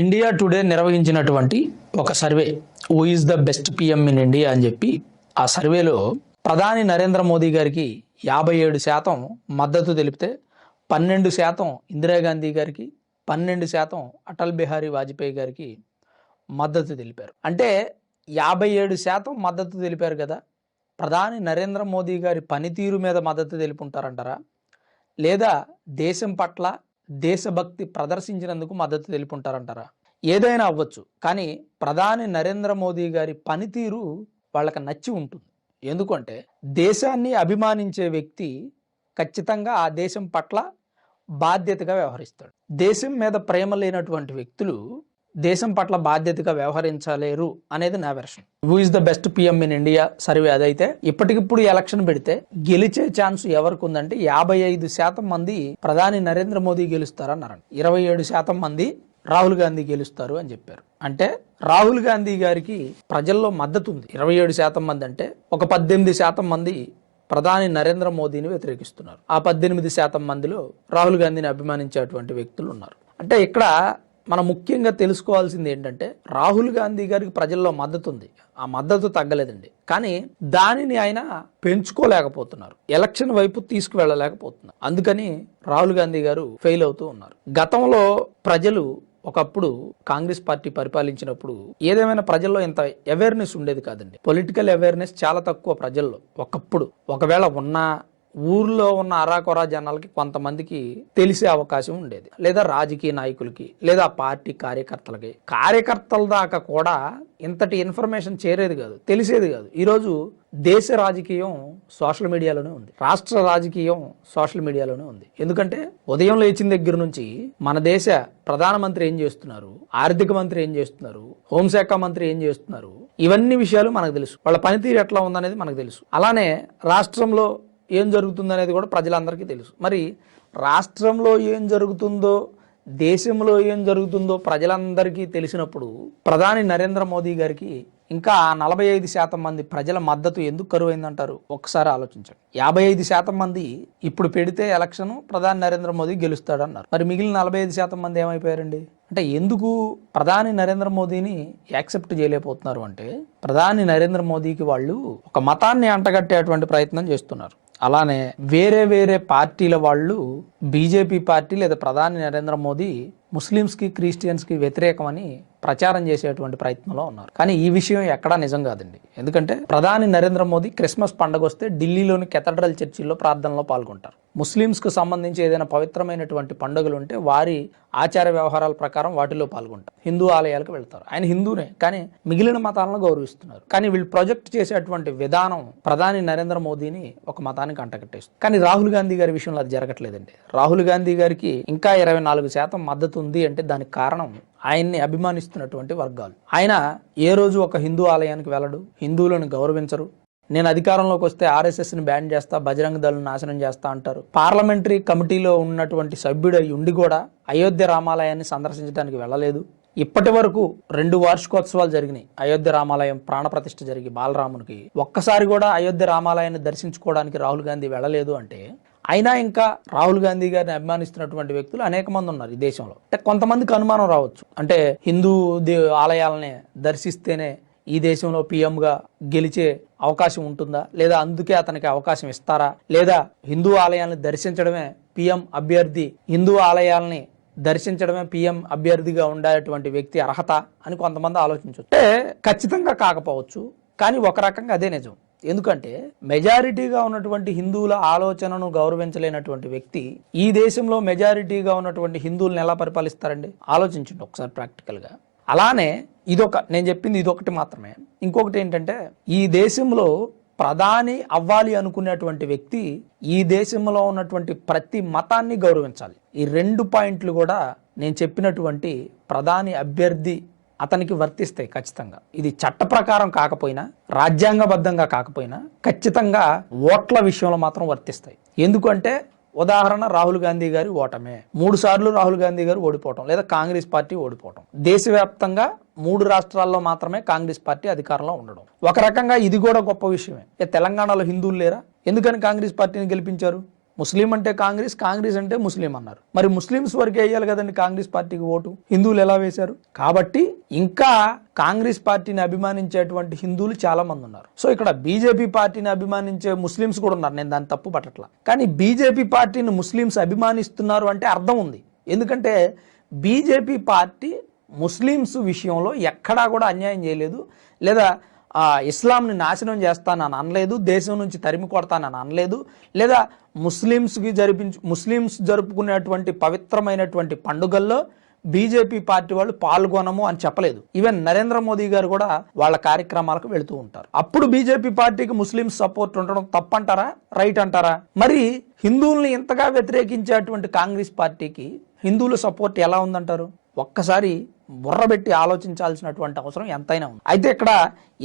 India today నిర్వహించినటువంటి ఒక survey who is the best PM in India అని చెప్పి ఆ సర్వేలో ప్రధాని నరేంద్ర మోదీ గారికి 57% మద్దతు తెలిపితే 12% ఇందిరాగాంధీ గారికి 12% అటల్ బిహారీ వాజ్పేయి గారికి మద్దతు తెలిపారు. అంటే 57% మద్దతు తెలిపారు కదా, ప్రధాని నరేంద్ర మోదీ గారి పనితీరు మీద మద్దతు తెలుపుంటారంటారా, లేదా దేశం పట్ల దేశభక్తి ప్రదర్శించినందుకు మద్దతు తెలుపుంటారంటారా? ఏదైనా అవ్వచ్చు, కానీ ప్రధాని నరేంద్ర మోదీ గారి పనితీరు వాళ్ళకి నచ్చి ఉంటుంది. ఎందుకంటే దేశాన్ని అభిమానించే వ్యక్తి ఖచ్చితంగా ఆ దేశం పట్ల బాధ్యతగా వ్యవహరిస్తాడు. దేశం మీద ప్రేమ లేనటువంటి వ్యక్తులు దేశం పట్ల బాధ్యతగా వ్యవహరించలేరు అనేది నా version. Who is the best PM in India survey అదైతే ఇప్పటికిప్పుడు ఎలక్షన్ పెడితే గెలిచే ఛాన్స్ ఎవరికి ఉందంటే 55% మంది ప్రధాని నరేంద్ర మోదీ గెలుస్తారన్నారు. 27% మంది రాహుల్ గాంధీ గెలుస్తారు అని చెప్పారు. అంటే రాహుల్ గాంధీ గారికి ప్రజల్లో మద్దతు ఉంది. 27% మంది అంటే ఒక 18% మంది ప్రధాని నరేంద్ర మోదీని వ్యతిరేకిస్తున్నారు. ఆ 18% మందిలో రాహుల్ గాంధీని అభిమానించేటువంటి వ్యక్తులు ఉన్నారు. అంటే ఇక్కడ మనం ముఖ్యంగా తెలుసుకోవాల్సింది ఏంటంటే రాహుల్ గాంధీ గారికి ప్రజల్లో మద్దతు ఉంది, ఆ మద్దతు తగ్గలేదండి. కానీ దానిని ఆయన పెంచుకోలేకపోతున్నారు, ఎలక్షన్ వైపు తీసుకువెళ్ళలేకపోతున్నారు. అందుకని రాహుల్ గాంధీ గారు ఫెయిల్ అవుతూ ఉన్నారు. గతంలో ప్రజలు ఒకప్పుడు కాంగ్రెస్ పార్టీ పరిపాలించినప్పుడు ఏదేమైనా ప్రజల్లో ఇంత అవేర్నెస్ ఉండేది కాదండి. పొలిటికల్ అవేర్నెస్ చాలా తక్కువ ప్రజల్లో ఒకప్పుడు. ఒకవేళ ఉన్నా ఊర్లో ఉన్న అరాకొరా జనాలకి కొంతమందికి తెలిసే అవకాశం ఉండేది, లేదా రాజకీయ నాయకులకి, లేదా పార్టీ కార్యకర్తల దాకా కూడా ఇంతటి ఇన్ఫర్మేషన్ చేరేది కాదు, తెలిసేది కాదు. ఈరోజు దేశ రాజకీయం సోషల్ మీడియాలోనే ఉంది, రాష్ట్ర రాజకీయం సోషల్ మీడియాలోనే ఉంది. ఎందుకంటే ఉదయం లేచిన దగ్గర నుంచి మన దేశ ప్రధానమంత్రి ఏం చేస్తున్నారు, ఆర్థిక మంత్రి ఏం చేస్తున్నారు, హోంశాఖ మంత్రి ఏం చేస్తున్నారు, ఇవన్నీ విషయాలు మనకు తెలుసు. వాళ్ళ పనితీరు ఎట్లా ఉందనేది మనకు తెలుసు. అలానే రాష్ట్రంలో ఏం జరుగుతుందనేది కూడా ప్రజలందరికీ తెలుసు. మరి రాష్ట్రంలో ఏం జరుగుతుందో, దేశంలో ఏం జరుగుతుందో ప్రజలందరికీ తెలిసినప్పుడు ప్రధాని నరేంద్ర మోదీ గారికి ఇంకా 45% మంది ప్రజల మద్దతు ఎందుకు కరువైందంటారు? ఒక్కసారి ఆలోచించండి. 55% మంది ఇప్పుడు పెడితే ఎలక్షన్ ప్రధాని నరేంద్ర మోదీ గెలుస్తాడన్నారు. మరి మిగిలిన 45% మంది ఏమైపోయారండి? అంటే ఎందుకు ప్రధాని నరేంద్ర మోదీని యాక్సెప్ట్ చేయలేకపోతున్నారు అంటే ప్రధాని నరేంద్ర మోదీకి వాళ్ళు ఒక మతాన్ని అంటగట్టేటువంటి ప్రయత్నం చేస్తున్నారు. అలానే వేరే పార్టీల వాళ్ళు బీజేపీ పార్టీ లేదా ప్రధాని నరేంద్ర మోదీ ముస్లిమ్స్కి క్రిస్టియన్స్కి వ్యతిరేకమని ప్రచారం చేసేటువంటి ప్రయత్నంలో ఉన్నారు. కానీ ఈ విషయం ఎక్కడా నిజం కాదండి. ఎందుకంటే ప్రధాని నరేంద్ర మోదీ క్రిస్మస్ పండుగ వస్తే ఢిల్లీలోని కెథడ్రల్ చర్చిల్లో ప్రార్థనలో పాల్గొంటారు. ముస్లిమ్స్కు సంబంధించి ఏదైనా పవిత్రమైనటువంటి పండుగలు ఉంటే వారి ఆచార వ్యవహారాల ప్రకారం వాటిలో పాల్గొంటారు. హిందూ ఆలయాలకు వెళ్తారు. ఆయన హిందూనే, కానీ మిగిలిన మతాలను గౌరవిస్తున్నారు. కానీ వీళ్ళు ప్రొజెక్ట్ చేసేటువంటి విధానం ప్రధాని నరేంద్ర మోదీని ఒక మతానికి అంటగట్టేస్తుంది. కానీ రాహుల్ గాంధీ గారి విషయంలో అది జరగట్లేదండి. రాహుల్ గాంధీ గారికి ఇంకా 24% మద్దతు ఉంది అంటే దానికి కారణం ఆయన్ని అభిమానిస్తున్నటువంటి వర్గాలు. ఆయన ఏ రోజు ఒక హిందూ ఆలయానికి వెళ్ళడు, హిందువులను గౌరవించరు. నేను అధికారంలోకి వస్తే ఆర్ఎస్ఎస్ని బ్యాన్ చేస్తా, బజరంగ దళం నాశనం చేస్తా అంటారు. పార్లమెంటరీ కమిటీలో ఉన్నటువంటి సభ్యుడు ఉండి కూడా అయోధ్య రామాలయాన్ని సందర్శించడానికి వెళ్ళలేదు. ఇప్పటి వరకు 2 వార్షికోత్సవాలు జరిగినాయి. అయోధ్య రామాలయం ప్రాణప్రతిష్ఠ జరిగి బాలరామునికి ఒక్కసారి కూడా అయోధ్య రామాలయాన్ని దర్శించుకోవడానికి రాహుల్ గాంధీ వెళ్ళలేదు. అంటే అయినా ఇంకా రాహుల్ గాంధీ గారిని అభిమానిస్తున్నటువంటి వ్యక్తులు అనేక మంది ఉన్నారు ఈ దేశంలో. అంటే కొంతమందికి అనుమానం రావచ్చు, అంటే హిందూ ఆలయాలనే దర్శిస్తేనే ఈ దేశంలో పిఎంగా గెలిచే అవకాశం ఉంటుందా, లేదా అందుకే అతనికి అవకాశం ఇస్తారా, లేదా హిందూ ఆలయాలను దర్శించడమే పిఎం అభ్యర్థి, హిందూ ఆలయాలని దర్శించడమే పిఎం అభ్యర్థిగా ఉండేటువంటి వ్యక్తి అర్హత అని కొంతమంది ఆలోచించవచ్చు. అంటే ఖచ్చితంగా కాకపోవచ్చు, కానీ ఒక రకంగా అదే నిజం. ఎందుకంటే మెజారిటీగా ఉన్నటువంటి హిందువుల ఆలోచనను గౌరవించలేనటువంటి వ్యక్తి ఈ దేశంలో మెజారిటీగా ఉన్నటువంటి హిందువులను ఎలా పరిపాలిస్తారండి? ఆలోచించండి ఒకసారి ప్రాక్టికల్గా. అలానే నేను చెప్పింది ఇదొకటి మాత్రమే. ఇంకొకటి ఏంటంటే ఈ దేశంలో ప్రధాని అవ్వాలి అనుకునేటువంటి వ్యక్తి ఈ దేశంలో ఉన్నటువంటి ప్రతి మతాన్ని గౌరవించాలి. ఈ 2 పాయింట్లు కూడా నేను చెప్పినటువంటి ప్రధాని అభ్యర్థి అతనికి వర్తిస్తాయి ఖచ్చితంగా. ఇది చట్ట ప్రకారం కాకపోయినా, రాజ్యాంగబద్ధంగా కాకపోయినా ఖచ్చితంగా ఓట్ల విషయంలో మాత్రం వర్తిస్తాయి. ఎందుకంటే ఉదాహరణ రాహుల్ గాంధీ గారి ఓటమే, 3 సార్లు రాహుల్ గాంధీ గారు ఓడిపోవటం, లేదా కాంగ్రెస్ పార్టీ ఓడిపోవటం, దేశవ్యాప్తంగా 3 రాష్ట్రాల్లో మాత్రమే కాంగ్రెస్ పార్టీ అధికారంలో ఉండడం. ఒక రకంగా ఇది కూడా గొప్ప విషయమే. తెలంగాణలో హిందువులు లేరా? ఎందుకని కాంగ్రెస్ పార్టీని గెలిపించారు? ముస్లిం అంటే కాంగ్రెస్, కాంగ్రెస్ అంటే ముస్లిం అన్నారు. మరి ముస్లిమ్స్ వరకే వేయాలి కదండి కాంగ్రెస్ పార్టీకి ఓటు, హిందువులు ఎలా వేశారు? కాబట్టి ఇంకా కాంగ్రెస్ పార్టీని అభిమానించేటువంటి హిందువులు చాలా మంది ఉన్నారు. సో ఇక్కడ బీజేపీ పార్టీని అభిమానించే ముస్లిమ్స్ కూడా ఉన్నారు, నేను దాన్ని తప్పు పట్టట్లా. కానీ బీజేపీ పార్టీని ముస్లిమ్స్ అభిమానిస్తున్నారు అంటే అర్థం ఉంది. ఎందుకంటే బీజేపీ పార్టీ ముస్లిమ్స్ విషయంలో ఎక్కడా కూడా అన్యాయం చేయలేదు, లేదా ఇస్లాంని నాశనం చేస్తానని అనలేదు, దేశం నుంచి తరిమి కొడతానని అనలేదు, లేదా ముస్లిమ్స్ జరుపుకునేటువంటి పవిత్రమైనటువంటి పండుగల్లో బీజేపీ పార్టీ వాళ్ళు పాల్గొనము అని చెప్పలేదు. ఈవెన్ నరేంద్ర మోదీ గారు కూడా వాళ్ళ కార్యక్రమాలకు వెళుతూ ఉంటారు. అప్పుడు బీజేపీ పార్టీకి ముస్లిం సపోర్ట్ ఉండడం తప్పంటారా, రైట్ అంటారా? మరి హిందువుల్ని ఇంతగా వ్యతిరేకించేటువంటి కాంగ్రెస్ పార్టీకి హిందువుల సపోర్ట్ ఎలా ఉందంటారు? ఒక్కసారి బుర్రబెట్టి ఆలోచించాల్సినటువంటి అవసరం ఎంతైనా ఉంది. అయితే ఇక్కడ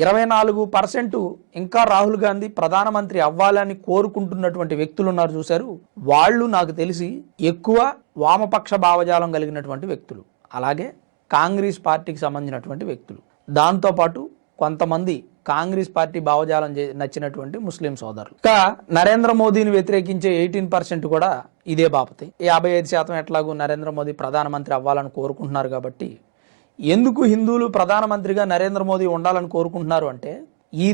24% ఇంకా రాహుల్ గాంధీ ప్రధానమంత్రి అవ్వాలని కోరుకుంటున్నటువంటి వ్యక్తులు ఉన్నారు చూశారు, వాళ్ళు నాకు తెలిసి ఎక్కువ వామపక్ష భావజాలం కలిగినటువంటి వ్యక్తులు, అలాగే కాంగ్రెస్ పార్టీకి సంబంధించినటువంటి వ్యక్తులు, దాంతోపాటు కొంతమంది కాంగ్రెస్ పార్టీ భావజాలం నచ్చినటువంటి ముస్లిం సోదరులు. ఇంకా నరేంద్ర మోదీని వ్యతిరేకించే 18% కూడా ఇదే బాపతి. 55% ఎట్లాగూ నరేంద్ర మోదీ ప్రధానమంత్రి అవ్వాలని కోరుకుంటున్నారు కాబట్టి, ఎందుకు హిందువులు ప్రధానమంత్రిగా నరేంద్ర మోదీ ఉండాలని కోరుకుంటున్నారు అంటే, ఈ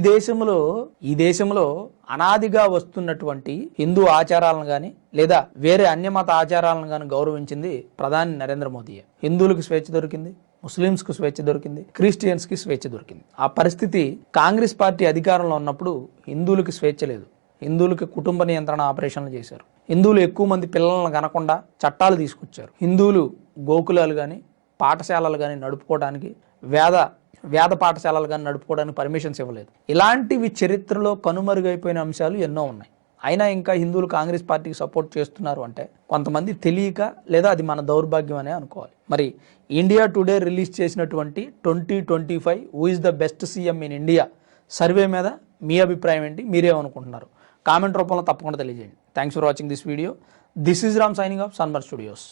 దేశంలో అనాదిగా వస్తున్నటువంటి హిందూ ఆచారాలను కానీ లేదా వేరే అన్యమత ఆచారాలను కానీ గౌరవించింది ప్రధాని నరేంద్ర మోదీయే. హిందువులకు స్వేచ్ఛ దొరికింది, ముస్లిమ్స్కు స్వేచ్ఛ దొరికింది, క్రిస్టియన్స్కి స్వేచ్ఛ దొరికింది. ఆ పరిస్థితి కాంగ్రెస్ పార్టీ అధికారంలో ఉన్నప్పుడు హిందువులకి స్వేచ్ఛ లేదు. హిందువులకి కుటుంబ నియంత్రణ ఆపరేషన్లు చేశారు. హిందువులు ఎక్కువ మంది పిల్లలను కనకుండా చట్టాలు తీసుకొచ్చారు. హిందువులు గోకులాలు కానీ పాఠశాలలు కానీ నడుపుకోవడానికి, వేద పాఠశాలలు కానీ నడుపుకోవడానికి పర్మిషన్స్ ఇవ్వలేదు. ఇలాంటివి చరిత్రలో కనుమరుగైపోయిన అంశాలు ఎన్నో ఉన్నాయి. అయినా ఇంకా హిందువులు కాంగ్రెస్ పార్టీకి సపోర్ట్ చేస్తున్నారు అంటే కొంతమంది తెలియక, లేదా అది మన దౌర్భాగ్యం అనే అనుకోవాలి. మరి ఇండియా టుడే రిలీజ్ చేసినటువంటి 2025 who is the best CM in India survey మీద మీ అభిప్రాయం ఏంటి, మీరేమనుకుంటున్నారు? కామెంట్ రూపంలో తప్పకుండా తెలియజేయండి. Thanks for watching this video. This is Ram signing off sunburn studios.